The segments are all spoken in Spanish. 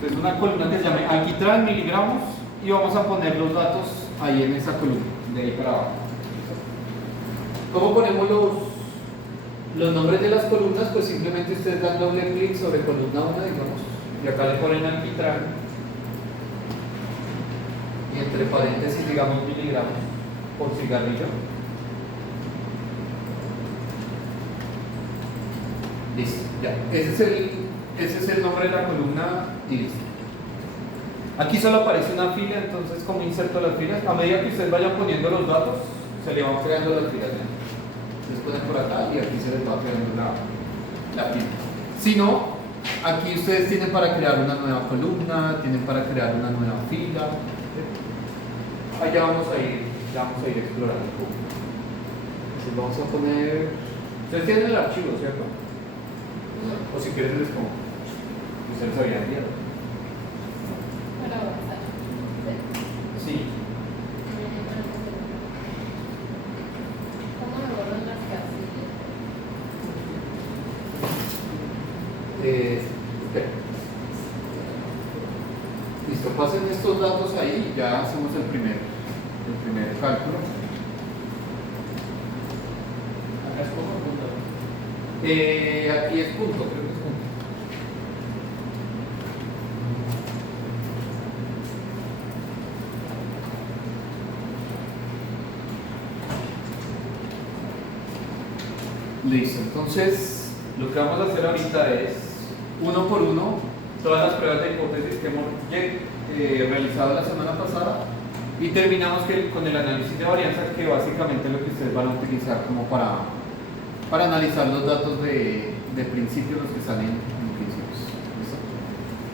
Entonces una columna que se llame alquitrán, miligramos, y vamos a poner los datos ahí en esa columna, de ahí para abajo. ¿Cómo ponemos los nombres de las columnas? Pues simplemente ustedes dan doble clic sobre columna 1, digamos, y acá le ponen alquitrán, y entre paréntesis digamos miligramos por cigarrillo. Listo, ya. Ese es el nombre de la columna y listo. Aquí solo aparece una fila, entonces como inserto las filas, a medida que ustedes vayan poniendo los datos, se le van creando las filas. Les ponen por acá y aquí se les va creando la fila. Si no, aquí ustedes tienen para crear una nueva columna, tienen para crear una nueva fila. Allá vamos a ir explorando un poco. Entonces vamos a poner. Ustedes tienen el archivo, ¿cierto? O si quieren les pongo. Ustedes lo habían enviado. Sí. ¿Cómo me borran las casillas? Ok. Listo, pasen estos datos ahí y ya hacemos el primer cálculo. Acá es como punto. Aquí es punto, creo que es punto. Listo, entonces lo que vamos a hacer ahorita es uno por uno todas las pruebas de hipótesis que hemos realizado la semana pasada y terminamos con el análisis de varianza, que básicamente es lo que ustedes van a utilizar como para analizar los datos de principio, los que salen en principios. ¿Listo?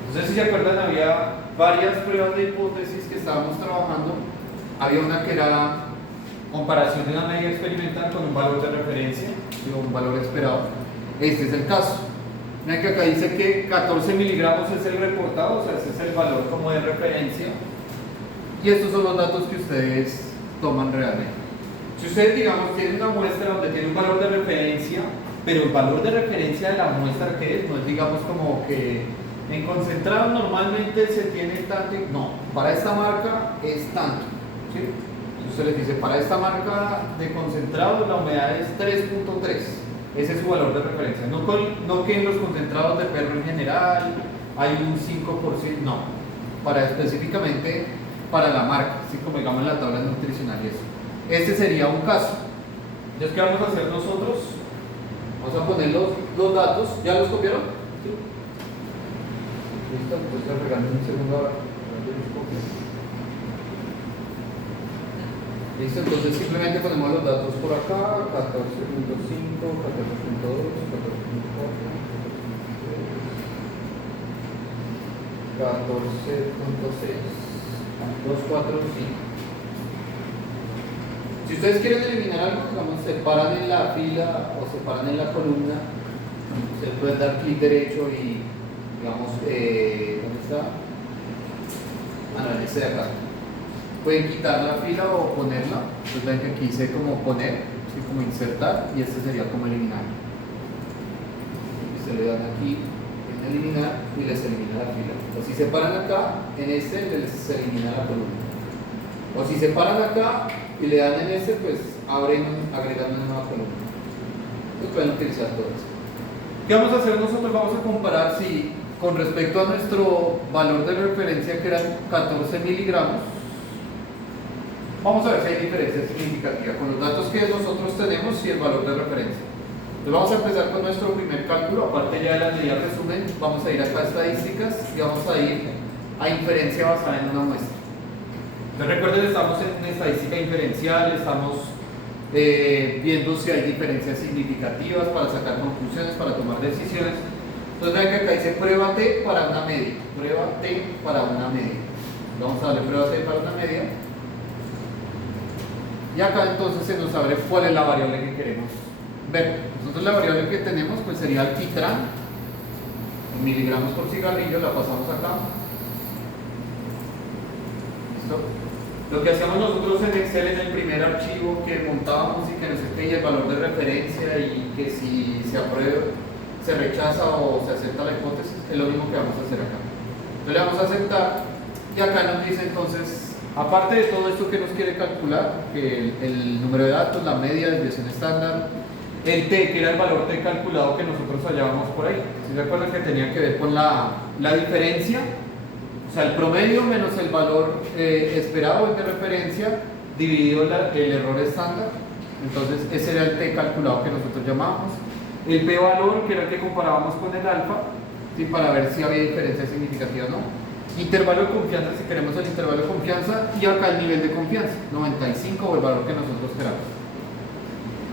Entonces, si se acuerdan, había varias pruebas de hipótesis que estábamos trabajando. Había una que era comparación de una medida experimental con un valor de referencia o un valor esperado. Este es el caso. Miren que acá dice que 14 miligramos es el reportado, o sea, ese es el valor como de referencia. Y estos son los datos que ustedes toman realmente. Si ustedes, digamos, tienen una muestra donde tiene un valor de referencia, pero el valor de referencia de la muestra que es, no es, digamos, como que en concentrado normalmente se tiene tanto, no, para esta marca es tanto, ¿sí? Usted les dice, para esta marca de concentrado la humedad es 3.3, ese es su valor de referencia, no que en los concentrados de perro en general hay un 5%, no, para específicamente para la marca, así como digamos en la tabla nutricional y eso. Este sería un caso. Entonces, ¿qué vamos a hacer nosotros? Vamos a poner los datos, ¿ya los copiaron? Sí. Listo, entonces regalen un segundo ahora. Listo, entonces simplemente ponemos los datos por acá, 14.5, 14.2, 14.4, 14.6, 245. Si ustedes quieren eliminar algo, digamos, se paran en la fila o se paran en la columna, ustedes pueden dar clic derecho y, digamos, ¿dónde está? No, en este de acá. Pueden quitar la fila o ponerla. Entonces ven que aquí dice como poner, así como insertar, y este sería como eliminar. Y se le dan aquí en eliminar y les elimina la fila. O si se paran acá, en este les elimina la columna. O si se paran acá y le dan en este, pues agregan una nueva columna. Entonces pueden utilizar todo eso. ¿Qué vamos a hacer nosotros? Vamos a comparar si con respecto a nuestro valor de referencia, que eran 14 miligramos, vamos a ver si hay diferencia significativa con los datos que nosotros tenemos y el valor de referencia. Entonces vamos a empezar con nuestro primer cálculo. Aparte ya de la medida resumen, vamos a ir acá a estadísticas y vamos a ir a inferencia basada en una muestra. Entonces recuerden, estamos en una estadística inferencial, estamos viendo si hay diferencias significativas para sacar conclusiones, para tomar decisiones. Entonces vean que acá dice prueba T para una media, prueba T para una media. Vamos a darle prueba T para una media. Y acá entonces se nos abre cuál es la variable que queremos ver. Nosotros la variable que tenemos pues sería alquitrán, en miligramos por cigarrillo, la pasamos acá. ¿Listo? Lo que hacíamos nosotros en Excel en el primer archivo que montábamos y que no sé qué, y el valor de referencia y que si se aprueba, se rechaza o se acepta la hipótesis, es lo mismo que vamos a hacer acá. Entonces le vamos a aceptar y acá nos dice entonces, aparte de todo esto que nos quiere calcular, que el número de datos, la media, desviación estándar, el t, que era el valor t calculado que nosotros hallábamos por ahí. ¿Sí se acuerdan que tenía que ver con la diferencia? O sea, el promedio menos el valor esperado de referencia dividido el error estándar. Entonces ese era el t calculado que nosotros llamábamos. El p-valor, que era el que comparábamos con el alfa, ¿sí? Para ver si había diferencia significativa o no. Intervalo de confianza, si queremos el intervalo de confianza, y acá el nivel de confianza, 95 o el valor que nosotros queramos.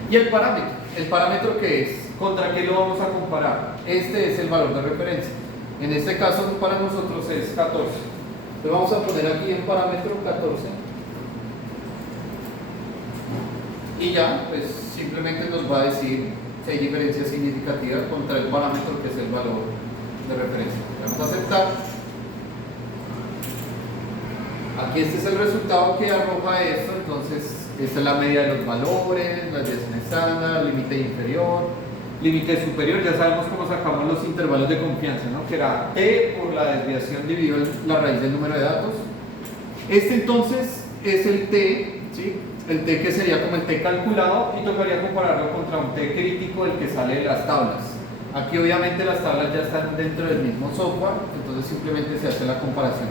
Y el parámetro que es, ¿contra qué lo vamos a comparar? Este es el valor de referencia. En este caso para nosotros es 14. Entonces vamos a poner aquí el parámetro 14. Y ya, pues simplemente nos va a decir si hay diferencia significativa contra el parámetro que es el valor de referencia. Vamos a aceptar. Aquí este es el resultado que arroja esto. Entonces esta es la media de los valores, la desviación estándar, límite inferior, límite superior. Ya sabemos cómo sacamos los intervalos de confianza, ¿no? Que era t por la desviación dividido la raíz del número de datos. Este entonces es el t, ¿sí? El t que sería como el t calculado, y tocaría compararlo contra un t crítico, el que sale de las tablas. Aquí obviamente las tablas ya están dentro del mismo software, entonces simplemente se hace la comparación.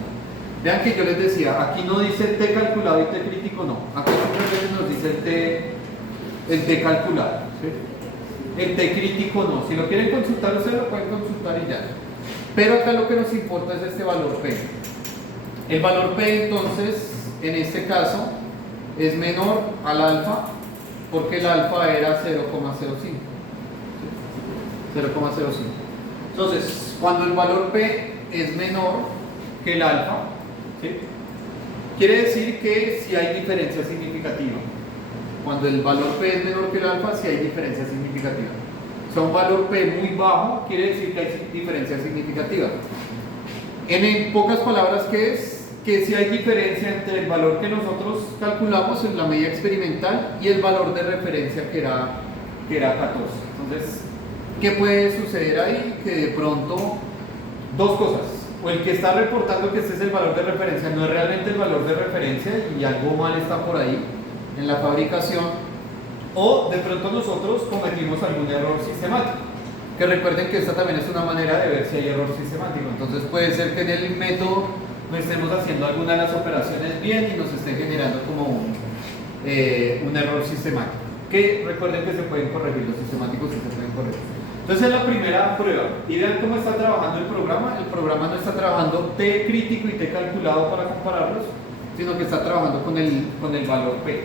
Vean que yo les decía, aquí no dice t calculado y t crítico, no. Acá simplemente nos dice el t calculado, ¿sí? El t crítico no. Si lo quieren consultar, ustedes lo pueden consultar y ya. Pero acá lo que nos importa es este valor p. El valor p entonces, en este caso, es menor al alfa, porque el alfa era 0,05. 0,05. Entonces, cuando el valor p es menor que el alfa, ¿sí? Quiere decir que si hay diferencia significativa. Cuando el valor p es menor que el alfa, si hay diferencia significativa. O sea, un valor p muy bajo quiere decir que hay diferencia significativa. En pocas palabras, ¿qué es? Que si hay diferencia entre el valor que nosotros calculamos en la media experimental y el valor de referencia que era 14. Entonces, ¿qué puede suceder ahí? Que de pronto, dos cosas. O el que está reportando que este es el valor de referencia no es realmente el valor de referencia y algo mal está por ahí en la fabricación. O de pronto nosotros cometimos algún error sistemático. Que recuerden que esta también es una manera de ver si hay error sistemático. Entonces puede ser que en el método no estemos haciendo alguna de las operaciones bien y nos esté generando como un error sistemático. Que recuerden que se pueden corregir, los sistemáticos sí se pueden corregir. Entonces es la primera prueba. Y vean cómo está trabajando el programa. El programa no está trabajando t crítico y t calculado para compararlos, sino que está trabajando con el valor p,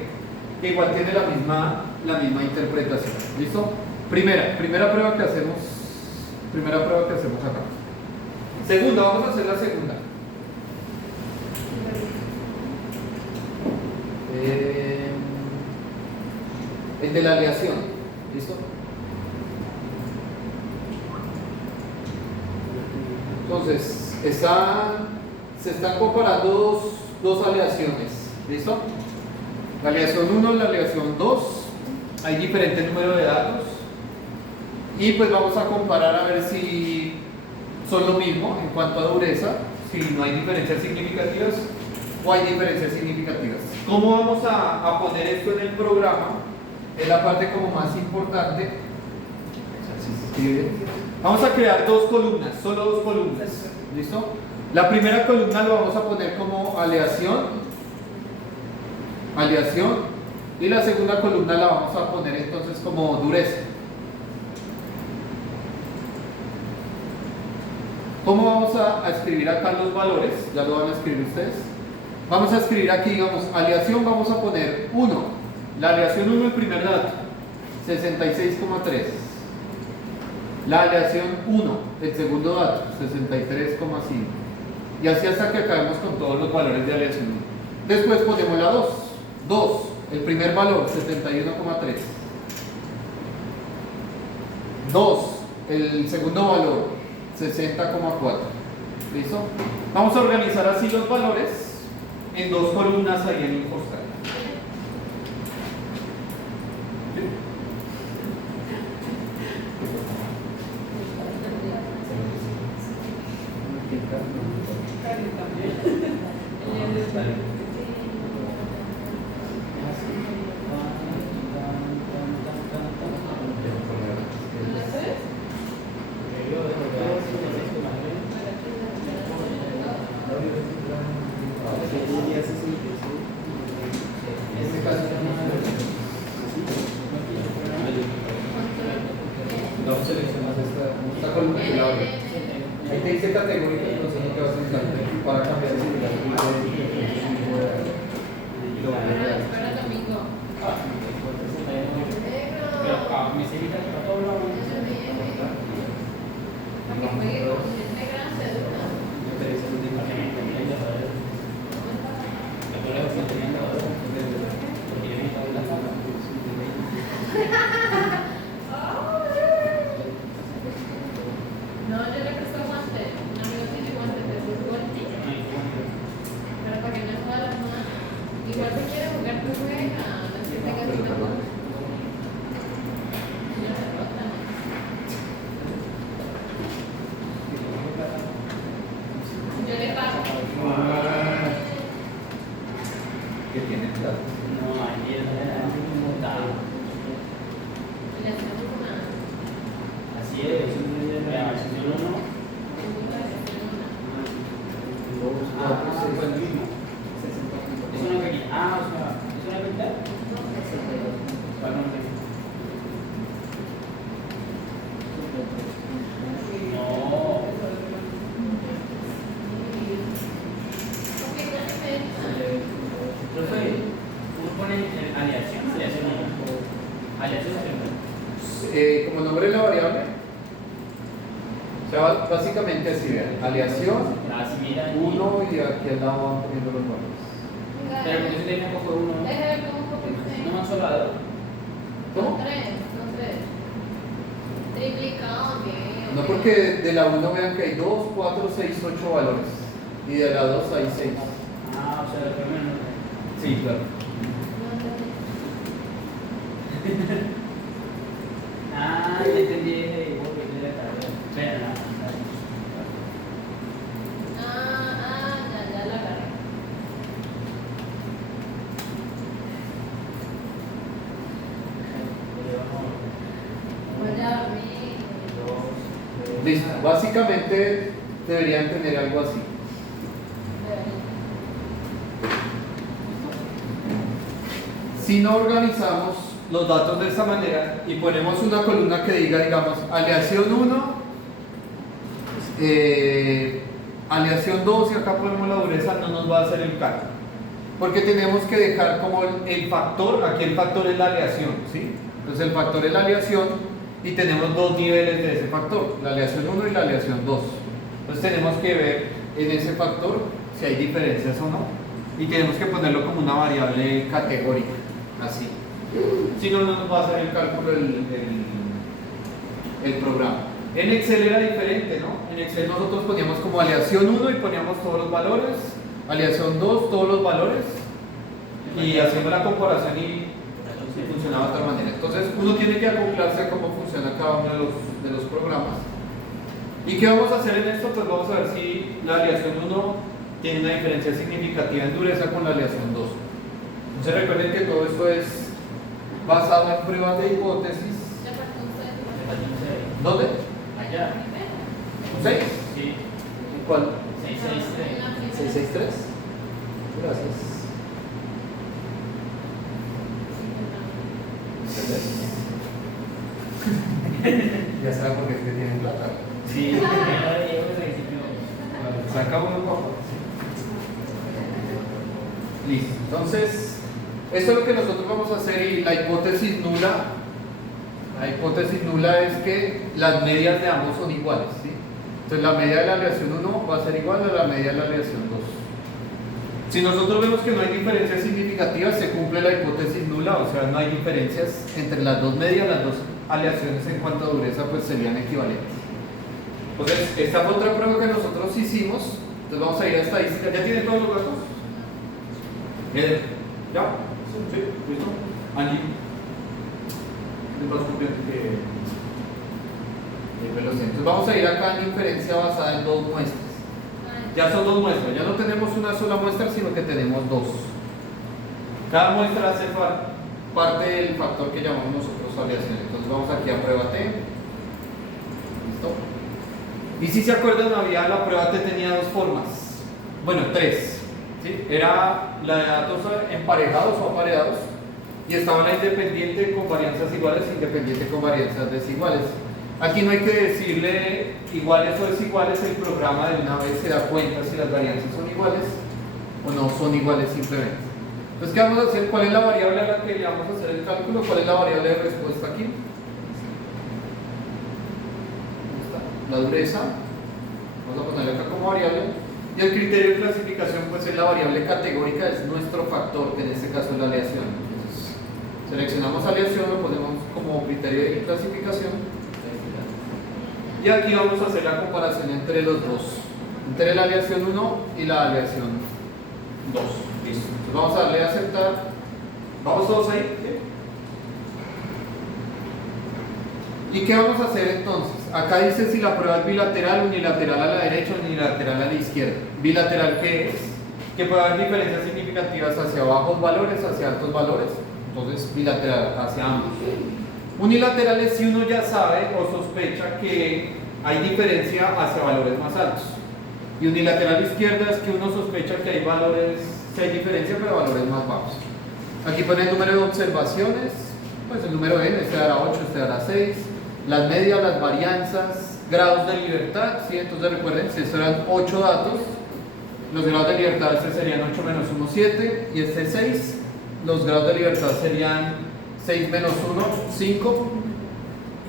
que igual tiene la misma interpretación. ¿Listo? Primera prueba que hacemos. Primera prueba que hacemos acá. Segunda, vamos a hacer la segunda. El de la aleación. ¿Listo? Entonces, se están comparando dos aleaciones. ¿Listo? La aleación 1 y la aleación 2. Hay diferentes números de datos. Y pues vamos a comparar a ver si son lo mismo en cuanto a dureza, si no hay diferencias significativas o hay diferencias significativas. ¿Cómo vamos a poner esto en el programa? Es la parte como más importante. Vamos a crear dos columnas, solo dos columnas. ¿Listo? La primera columna lo vamos a poner como aleación, y la segunda columna la vamos a poner entonces como dureza. ¿Cómo vamos a escribir acá los valores? Ya lo van a escribir ustedes. Vamos a escribir aquí, digamos, aleación, vamos a poner 1. La aleación 1, el primer dato, 66,3. La aleación 1, el segundo dato, 63,5. Y así hasta que acabemos con todos los valores de aleación 1. Después ponemos la 2. 2, el primer valor, 71,3. 2, el segundo valor, 60,4. ¿Listo? Vamos a organizar así los valores en dos columnas ahí en InfoStack. Cali también. En este caso, no seleccionas esta columna que la abre. Ahí te dice categoría, no sé qué vas a necesitar para cambiar de similar. Espera domingo. Pero acá me sigue cantando todo lo que Para que juegue con el gran cédula. No, yo le presto guantes. Un amigo tiene guantes de fútbol. Pero para que no juegue las manos. Igual si quiere jugar, pues juega. No es que tengas una cosa. No se rota, ¿no? Yo le pago. Que tiene plata. Y le hacemos una. Así es, es una pequeña. Ah, o sea, es una pequeña. No. Profe, uno pone aleación, aleación Como nombre de la variable, o sea, básicamente así, vean, aleación, así mira. 1 y aquí al lado van poniendo los nombres. Pero porque si tenía poco uno. Deja ver cómo copié. No han solado. ¿Cómo? Son tres. Triplicado, bien. No, porque de la 1 vean que hay 2, 4, 6, 8 valores. Y de la 2 hay 6. Ah, o sea, de primero. Sí, claro. Ah, ya entendí. Espera, no. Ya la agarré. Voy a dormir. Listo. Básicamente deberían tener algo así. Si no organizamos los datos de esta manera y ponemos una columna que diga, digamos, aleación 1, aleación 2 y acá ponemos la dureza, no nos va a hacer el cálculo. Porque tenemos que dejar como el factor, aquí el factor es la aleación, ¿sí? Entonces el factor es la aleación y tenemos dos niveles de ese factor, la aleación 1 y la aleación 2. Entonces tenemos que ver en ese factor si hay diferencias o no. Y tenemos que ponerlo como una variable categórica, así. Si no, no nos va a hacer el cálculo el programa. En Excel era diferente, ¿no? En Excel nosotros poníamos como aleación 1 y poníamos todos los valores, aleación 2 todos los valores y hacíamos la comparación y funcionaba de otra manera. Entonces uno tiene que acoplarse a cómo funciona cada uno de los programas. ¿Y qué vamos a hacer en esto? Pues vamos a ver si la aleación 1 tiene una diferencia significativa en dureza con la aleación 2. Entonces recuerden que todo esto es basado en pruebas de hipótesis. ¿Dónde? Allá. ¿Un 6? Sí. ¿En cuál? 663. 663. Gracias. Ya saben por qué es que tienen plata. Sí. Saca uno poco. Listo. Entonces, esto es lo que nosotros vamos a hacer y la hipótesis nula. La hipótesis nula es que las medias de ambos son iguales, ¿sí? Entonces la media de la aleación 1 va a ser igual a la media de la aleación 2. Si nosotros vemos que no hay diferencias significativas, se cumple la hipótesis nula, o sea, no hay diferencias entre las dos medias, las dos aleaciones en cuanto a dureza pues serían equivalentes. Entonces, esta fue otra prueba que nosotros hicimos. Entonces vamos a ir a estadística. ¿Ya tienen todos los datos? ¿Ya? ¿Sí? ¿Listo? Angie. Entonces vamos a ir acá en inferencia basada en dos muestras. Ya son dos muestras, ya no tenemos una sola muestra, sino que tenemos dos. Cada muestra hace parte del factor que llamamos nosotros aleación. Entonces vamos aquí a prueba T. ¿Listo? Y si se acuerdan, la prueba T tenía dos formas. Bueno, tres. ¿Sí? Era la de datos emparejados o apareados. Y estaba la independiente con varianzas iguales e independiente con varianzas desiguales. Aquí no hay que decirle iguales o desiguales, el programa de una vez se da cuenta si las varianzas son iguales o no son iguales simplemente. Entonces, ¿qué vamos a hacer? ¿Cuál es la variable a la que le vamos a hacer el cálculo? ¿Cuál es la variable de respuesta aquí? La dureza. Vamos a ponerla acá como variable. Y el criterio de clasificación pues es la variable categórica, es nuestro factor, que en este caso es la aleación. Entonces, seleccionamos aleación, lo ponemos como criterio de clasificación. Y aquí vamos a hacer la comparación entre los dos, entre la aleación 1 y la aleación 2. Listo. Entonces vamos a darle a aceptar. ¿Vamos todos ahí? ¿Sí? ¿Y qué vamos a hacer entonces? Acá dice si la prueba es bilateral, unilateral a la derecha o unilateral a la izquierda. ¿Bilateral qué es? Que puede haber diferencias significativas hacia bajos valores, hacia altos valores. Entonces bilateral, hacia ambos. Unilateral es si uno ya sabe o sospecha que hay diferencia hacia valores más altos. Y unilateral izquierda es que uno sospecha que hay valores, que hay diferencia pero valores más bajos. Aquí pone el número de observaciones, pues el número n, este dará 8, este dará 6, las medias, las varianzas, grados de libertad, ¿sí? Entonces recuerden, si estos eran 8 datos, los grados de libertad este serían 8 menos 1, 7, y este 6, los grados de libertad serían 6 menos 1, 5,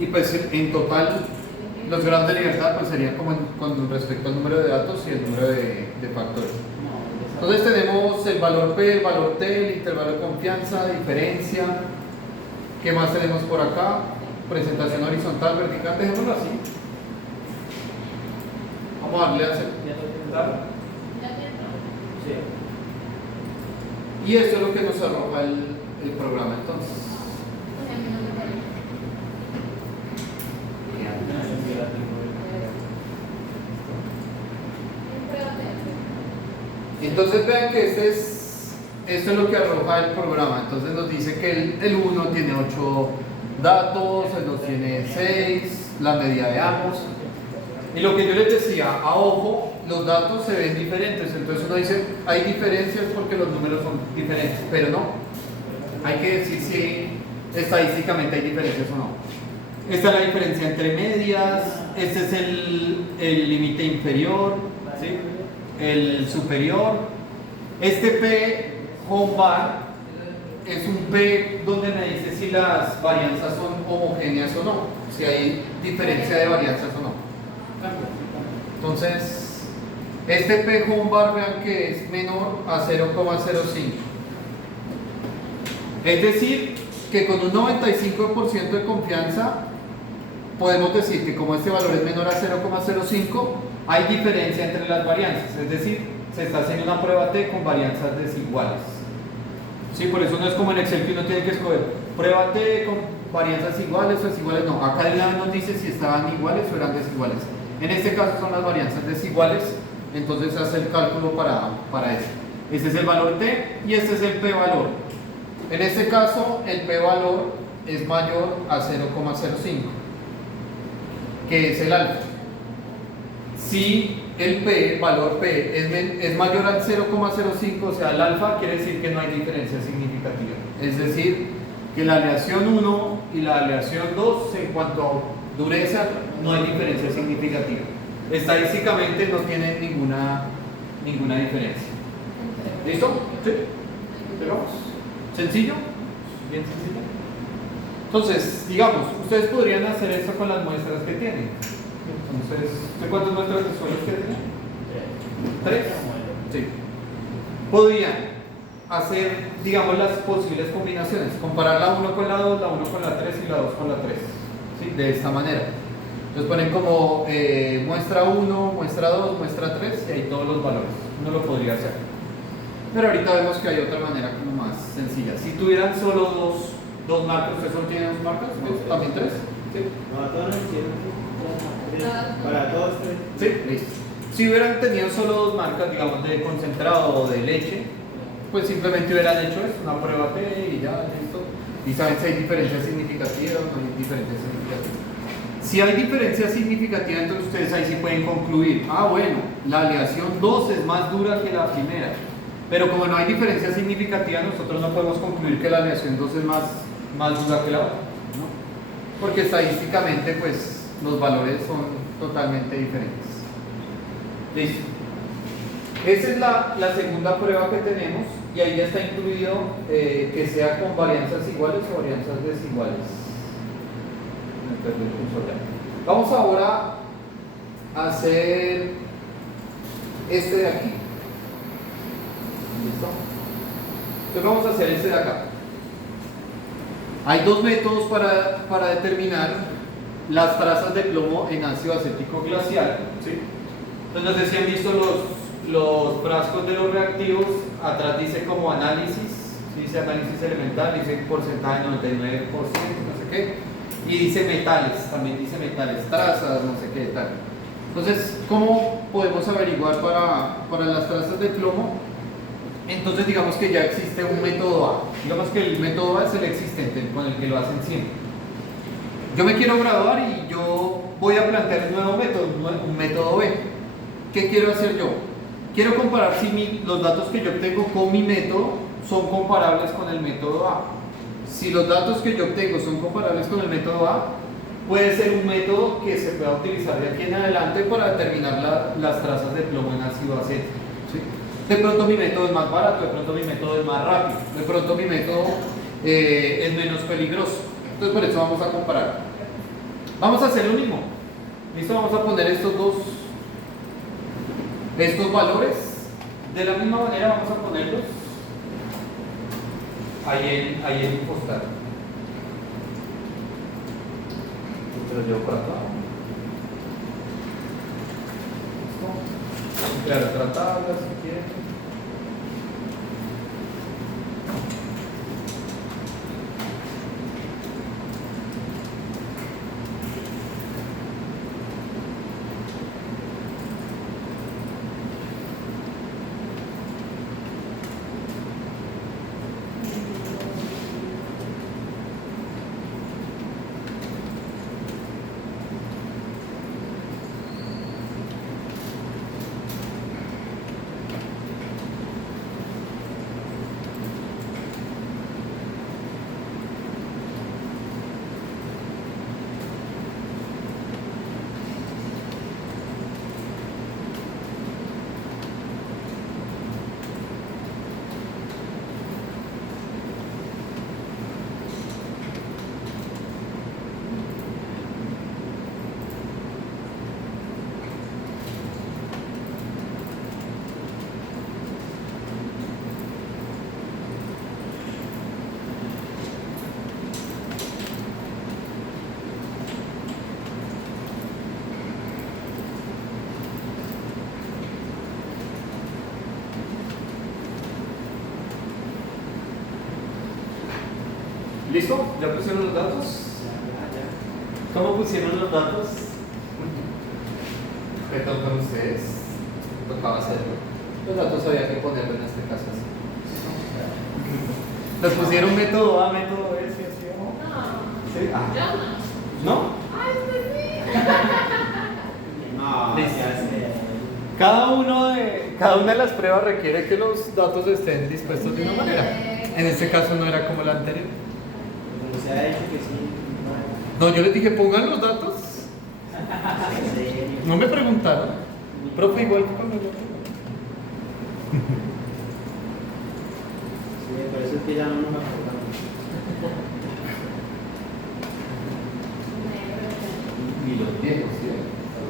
y pues en total los grados de libertad pues serían como con respecto al número de datos y el número de factores. Entonces tenemos el valor P, el valor T, el intervalo de confianza, diferencia. ¿Qué más tenemos por acá? Presentación horizontal, vertical, dejémoslo así. Vamos a darle a aceptar. Y esto es lo que nos arroja el programa entonces. Entonces vean que esto es lo que arroja el programa. Entonces nos dice que el 1 tiene 8 datos, el 2 tiene 6, la media de ambos. Y lo que yo les decía, a ojo, los datos se ven diferentes. Entonces uno dice, hay diferencias porque los números son diferentes, pero no. Hay que decir si estadísticamente hay diferencias o no. Esta es la diferencia entre medias, este es el límite inferior, ¿sí? El superior. Este P home bar es un P donde me dice si las varianzas son homogéneas o no, si hay diferencia de varianzas o no. Entonces, este P home bar vean que es menor a 0,05. Es decir, que con un 95% de confianza podemos decir que como este valor es menor a 0,05, hay diferencia entre las varianzas, es decir, se está haciendo una prueba T con varianzas desiguales. Sí, por eso no es como en Excel que uno tiene que escoger prueba T con varianzas iguales o desiguales, no, acá de una vez nos dice si estaban iguales o eran desiguales. En este caso son las varianzas desiguales, entonces hace el cálculo para eso. Este es el valor T y este es el P valor. En este caso el P valor es mayor a 0,05, que es el alfa. Si el P, valor P, es mayor al 0,05, o sea, el alfa, quiere decir que no hay diferencia significativa. Es decir, que la aleación 1 y la aleación 2, en cuanto a dureza, no hay diferencia significativa. Estadísticamente no tienen ninguna diferencia. ¿Listo? ¿Sí? ¿Llegamos? ¿Sencillo? ¿Bien sencillo? Entonces, digamos, ustedes podrían hacer esto con las muestras que tienen. Entonces, ¿de cuántas muestras de suelos que tienen? 3. Sí. Podrían hacer, digamos, las posibles combinaciones. Comparar la 1 con la 2, la 1 con la 3 y la 2 con la 3. ¿Sí? De esta manera. Entonces ponen como muestra 1, muestra 2, muestra 3 y ahí todos los valores. Uno lo podría hacer. Pero ahorita vemos que hay otra manera como más sencilla. Si tuvieran solo dos marcas, ¿ustedes solo tienen 2 marcas? ¿También 3? Sí. No, a todos nos hicieron para todos 3. Sí, listo. Si hubieran tenido solo dos marcas, digamos, de concentrado o de leche, pues simplemente hubieran hecho eso, una prueba T y ya, listo. Y saben si hay diferencias significativas o no hay diferencias significativas. Si hay diferencias significativas, entonces ustedes ahí sí pueden concluir, ah bueno, la aleación 2 es más dura que la primera. Pero como no hay diferencias significativas, nosotros no podemos concluir que la aleación 2 es más dura que la otra, ¿no? Porque estadísticamente, pues, los valores son totalmente diferentes. Listo. Esa es la segunda prueba que tenemos y ahí ya está incluido que sea con varianzas iguales o varianzas desiguales. Me perdí el cursor ya. Vamos ahora a hacer este de aquí. ¿Listo? Entonces vamos a hacer este de acá. Hay dos métodos para determinar las trazas de plomo en ácido acético glacial, ¿sí? Entonces, no sé si han visto los frascos de los reactivos, atrás dice como análisis, ¿sí? Dice análisis elemental, dice porcentaje 99%, no sé qué, y dice metales, también dice metales, trazas, no sé qué, tal. Entonces, ¿cómo podemos averiguar para las trazas de plomo? Entonces, digamos que ya existe un método A, digamos que el método A es el existente, con el que lo hacen siempre. Yo me quiero graduar y yo voy a plantear un nuevo método, un método B. ¿Qué quiero hacer yo? Quiero comparar si los datos que yo obtengo con mi método son comparables con el método A. Si los datos que yo obtengo son comparables con el método A, puede ser un método que se pueda utilizar de aquí en adelante para determinar las trazas de plomo en ácido acético, ¿sí? De pronto mi método es más barato, de pronto mi método es más rápido, de pronto mi método es menos peligroso. Entonces por eso vamos a comparar. Vamos a hacer lo mismo. ¿Listo? Vamos a poner estos valores. De la misma manera vamos a ponerlos ahí en un postal. Te lo llevo por acá. ¿Listo? Crear otra tabla si quieren. ¿Listo? ¿Ya pusieron los datos? ¿Cómo pusieron los datos? ¿Qué tocan ustedes? Tocaba hacerlo. Los datos había que ponerlo en este caso así. ¿Los pusieron método A, método B, sí, así o no? No. ¿Sí? Ah. Yo no. ¿No? Ay, usted sí. No, Listo. ya sé. Cada una de las pruebas requiere que los datos estén dispuestos de una manera. En este caso no era como la anterior. Como se ha dicho que sí. No, yo les dije pongan los datos. ¿En serio? No me preguntaron. Profe, igual que cuando yo. Sí, por eso es que ya no nos acordamos. Ni los viejos, ¿sí? A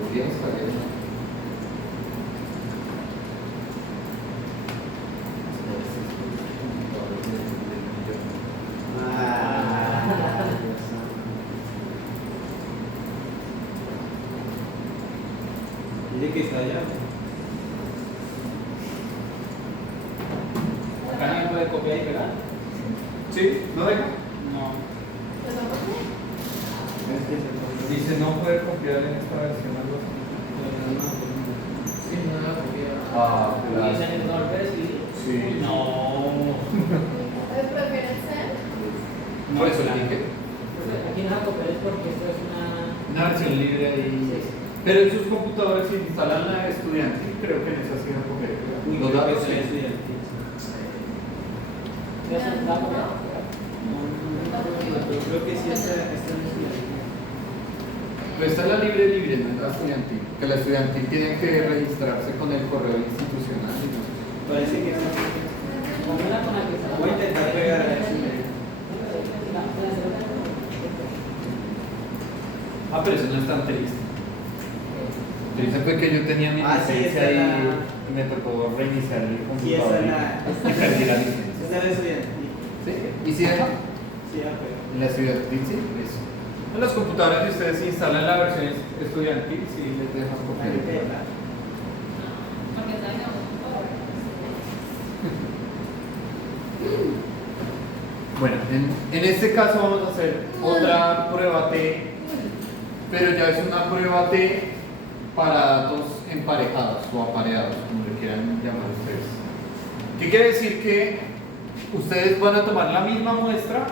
los viejos también. Dice que está allá. Acá no se puede copiar y pegar. ¿Sí? ¿No deja? No. Pues no, ¿por qué? Es que se puede. Dice no puede copiar en esta versión algo así. No, Sí, Ah, 10 años no volver a escribir. Sí. No. ¿Ustedes prefieren ser? Por eso el ticket. Aquí no la copies porque esto es una Una versión libre ahí. Sí. Pero en sus computadores, si instalan la estudiantil, creo que en esa sí van a coger los datos. Sí. ¿Ya se la copiar? Yo creo que sí, esta es estudiantil. Pero esta es la libre, no es la estudiantil. Que la estudiantil tiene que registrarse con el correo institucional. Y no sé. Parece que esta Una con la que se la voy a intentar pegar a eso. Ah, pero eso no es tan triste. Triste fue que yo tenía mi Ah, sí, licencia esa es y me tocó reiniciar el Sí, esa computador es la. y perdí la licencia. Esta es la estudiantil. ¿Sí? ¿Y si deja? Sí, ya, pero. En la estudiantil, sí, eso. En los computadores que ustedes instalan la versión estudiantil, sí les dejan copiar. Porque salga un poco. Bueno, en este caso vamos a hacer otra prueba T, pero ya es una prueba T para datos emparejados o apareados, como le quieran llamar ustedes. ¿Qué quiere decir? Que ustedes van a tomar la misma muestra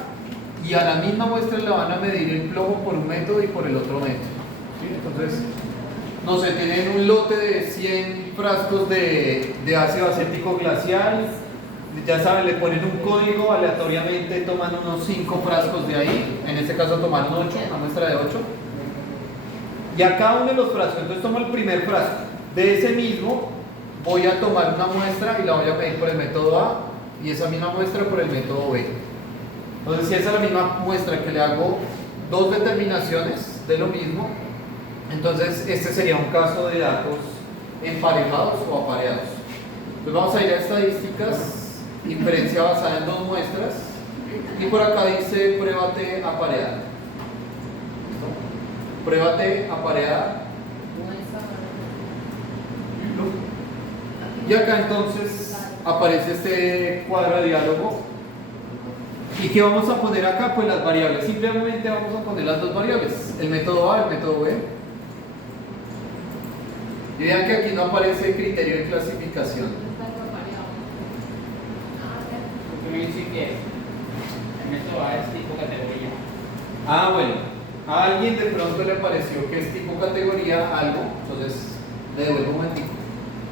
y a la misma muestra le van a medir el plomo por un método y por el otro método. ¿Sí? Entonces, no sé, tienen un lote de 100 frascos de ácido acético glacial. Ya saben, le ponen un código aleatoriamente, toman unos 5 frascos de ahí, en este caso tomaron 8, una muestra de 8. Y a cada uno de los frascos, entonces tomo el primer frasco, de ese mismo voy a tomar una muestra y la voy a medir por el método A y esa misma muestra por el método B. Entonces, si esa es la misma muestra que le hago 2 determinaciones de lo mismo, entonces este sería un caso de datos emparejados o apareados. Entonces vamos a ir a estadísticas. Inferencia basada en 2 muestras y por acá dice prueba T apareada. ¿Listo? Prueba T apareada. Y acá entonces aparece este cuadro de diálogo. ¿Y qué vamos a poner acá? Pues las variables. Simplemente vamos a poner las 2 variables, el método A y el método B. Y vean que aquí no aparece criterio de clasificación. Porque me dice que el método A es tipo categoría. Ah, bueno, a alguien de pronto le pareció que es tipo categoría algo, entonces le devuelvo un momentico.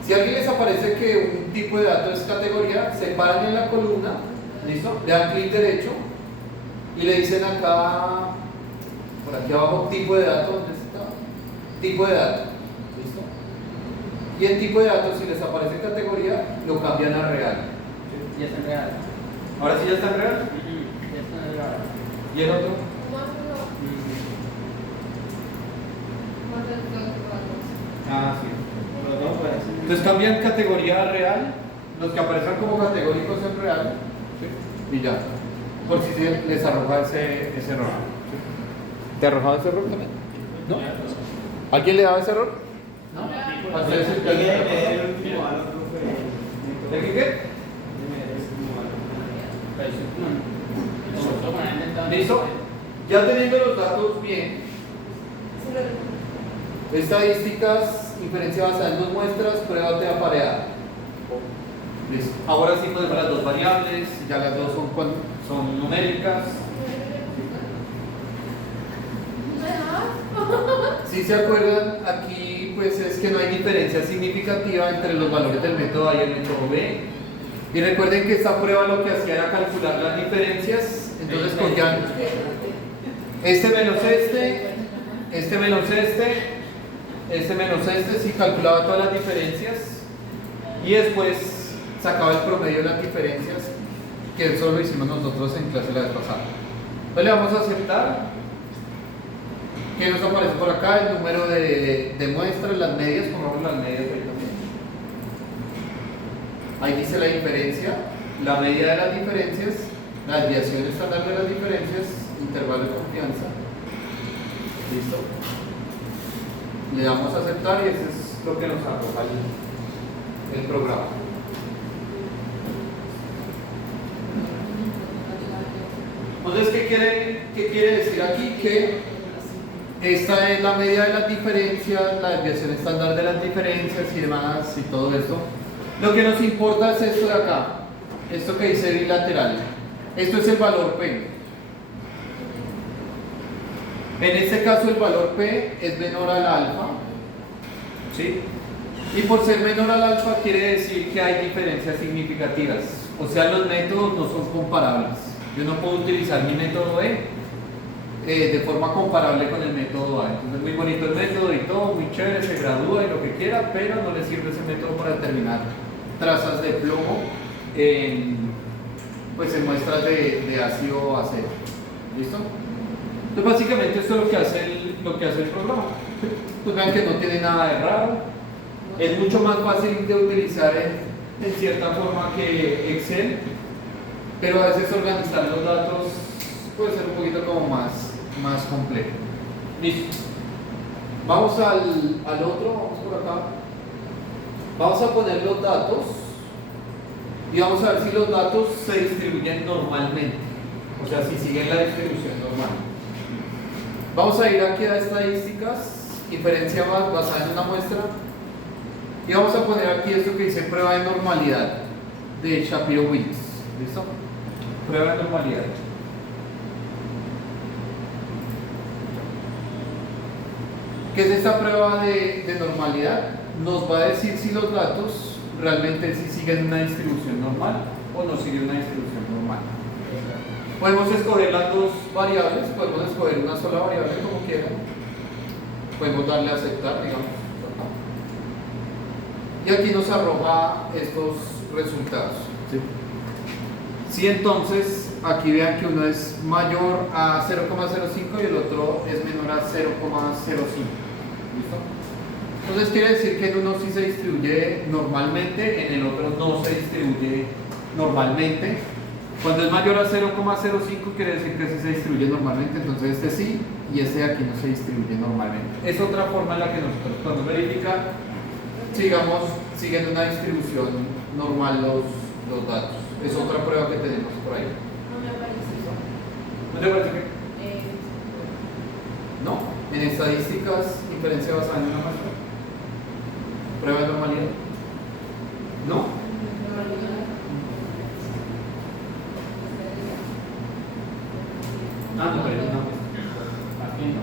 Si a alguien les aparece que un tipo de dato es categoría, se paran en la columna, ¿listo? Le dan clic derecho y le dicen acá, por aquí abajo, tipo de dato, ¿dónde está? Tipo de dato, ¿listo? Y el tipo de dato, si les aparece categoría, lo cambian a real. Ya está en real. Ahora sí ya está en real. Ya está en real. ¿Y el otro? Ah, sí. Los dos parecen. Entonces cambian categoría a real, los que aparezcan como categóricos en real, ¿sí? Y ya. Por si se les arroja ese error. ¿Sí? ¿Te arrojaba ese error también? ¿No? ¿Alguien le daba ese error? No. ¿A ustedes Y el que que- el último al otro fue. ¿De qué? ¿Listo? Ya teniendo los datos bien, estadísticas, inferencia basada en 2 muestras, prueba T apareada. Listo. Ahora sí podemos las 2 variables, ya las 2 son numéricas. Si se acuerdan, aquí pues es que no hay diferencia significativa entre los valores del método A y el método B. Y recuerden que esta prueba lo que hacía era calcular las diferencias, entonces cogían este menos este menos este menos este, sí calculaba todas las diferencias y después sacaba el promedio de las diferencias, que eso lo hicimos nosotros en clase la vez pasada. Entonces le vamos a aceptar. ¿Qué nos aparece por acá? El número de muestras, las medias, pongamos las medias ahí también. Ahí dice la diferencia, la media de las diferencias, la desviación estándar de las diferencias, intervalo de confianza. ¿Listo? Le damos a aceptar y eso es lo que nos arroja el programa. Entonces, ¿qué quiere decir aquí? Que esta es la media de las diferencias, la desviación estándar de las diferencias y demás y todo esto. Lo que nos importa es esto de acá, esto que dice bilateral. Esto es el valor P. En este caso el valor P es menor al alfa, ¿sí? Y por ser menor al alfa quiere decir que hay diferencias significativas. O sea, los métodos no son comparables. Yo no puedo utilizar mi método E de forma comparable con el método A. Entonces es muy bonito el método y todo, muy chévere, se gradúa y lo que quiera, pero no le sirve ese método para determinar trazas de plomo pues en muestras de ácido acero. ¿Listo? Entonces básicamente esto es lo que hace el programa. Pues vean que no tiene nada de raro. Es mucho más fácil de utilizar en cierta forma que Excel, pero a veces organizar los datos puede ser un poquito como más complejo. Listo. Vamos al otro, vamos por acá. Vamos a poner los datos y vamos a ver si los datos se distribuyen normalmente, o sea, si siguen la distribución normal. Vamos a ir aquí a estadísticas, inferencia basada en una muestra, y vamos a poner aquí esto que dice prueba de normalidad de Shapiro-Wilks. ¿Listo? Prueba de normalidad. ¿Qué es esta prueba de normalidad? Nos va a decir si los datos realmente si siguen una distribución normal o no siguen una distribución normal. Podemos escoger las dos variables, podemos escoger una sola variable como quieran. Podemos darle a aceptar, digamos. Y aquí nos arroja estos resultados. ¿Sí? Si entonces aquí vean que uno es mayor a 0,05 y el otro es menor a 0,05. ¿Listo? Entonces quiere decir que en uno sí se distribuye normalmente, en el otro no se distribuye normalmente. Cuando es mayor a 0,05 quiere decir que sí se distribuye normalmente, entonces este sí y este de aquí no se distribuye normalmente. Es otra forma en la que nosotros podemos verificar si digamos siguen una distribución normal los datos. Es otra prueba que tenemos por ahí. No me parece. ¿No te parece que? No, en estadísticas, inferencia basada en una muestra. Prueba de normalidad. ¿No? Ah, no, pero no. Aquí no.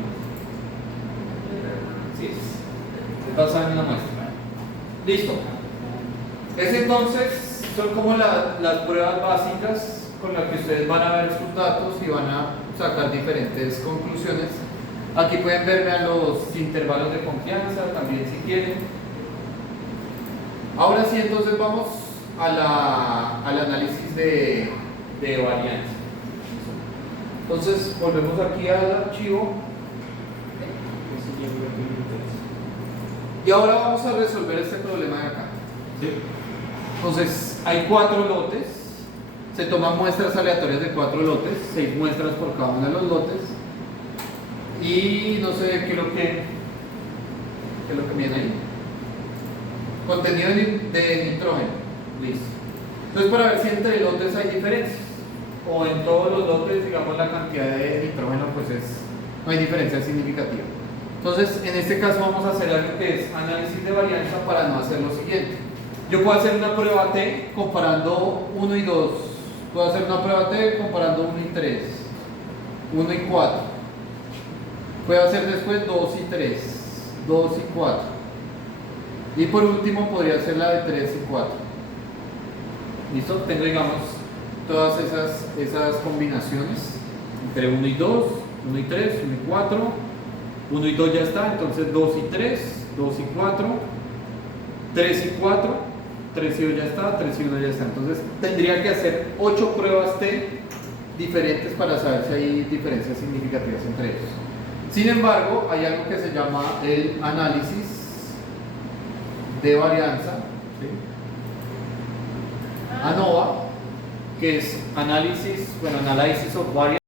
Sí, es basada en una muestra. Listo. Entonces son como las pruebas básicas con las que ustedes van a ver sus datos y van a sacar diferentes conclusiones. Aquí pueden ver, vean los intervalos de confianza también si quieren. Ahora sí, entonces vamos al análisis de varianza. Entonces volvemos aquí al archivo y ahora vamos a resolver este problema de acá. ¿Sí? Entonces hay 4 lotes, se toman muestras aleatorias de 4 lotes, 6 muestras por cada uno de los lotes y no sé qué es lo que viene ahí. Contenido de nitrógeno, listo. Entonces para ver si entre lotes hay diferencias o en todos los lotes, digamos, la cantidad de nitrógeno pues no hay diferencia significativa. Entonces en este caso vamos a hacer algo que es análisis de varianza para no hacer lo siguiente. Yo puedo hacer una prueba T comparando 1 y 2, puedo hacer una prueba T comparando 1 y 3, 1 y 4, puedo hacer después 2 y 3, 2 y 4 y por último podría hacer la de 3 y 4. ¿Listo? Tengo, digamos, todas esas combinaciones entre 1 y 2, 1 y 3, 1 y 4, 1 y 2 ya está, entonces 2 y 3, 2 y 4, 3 y 4, 3 y 2 ya está, 3 y 1 ya está. Entonces tendría que hacer 8 pruebas T diferentes para saber si hay diferencias significativas entre ellos. Sin embargo, hay algo que se llama el análisis de varianza, ¿sí? ANOVA, que es Analysis of Variance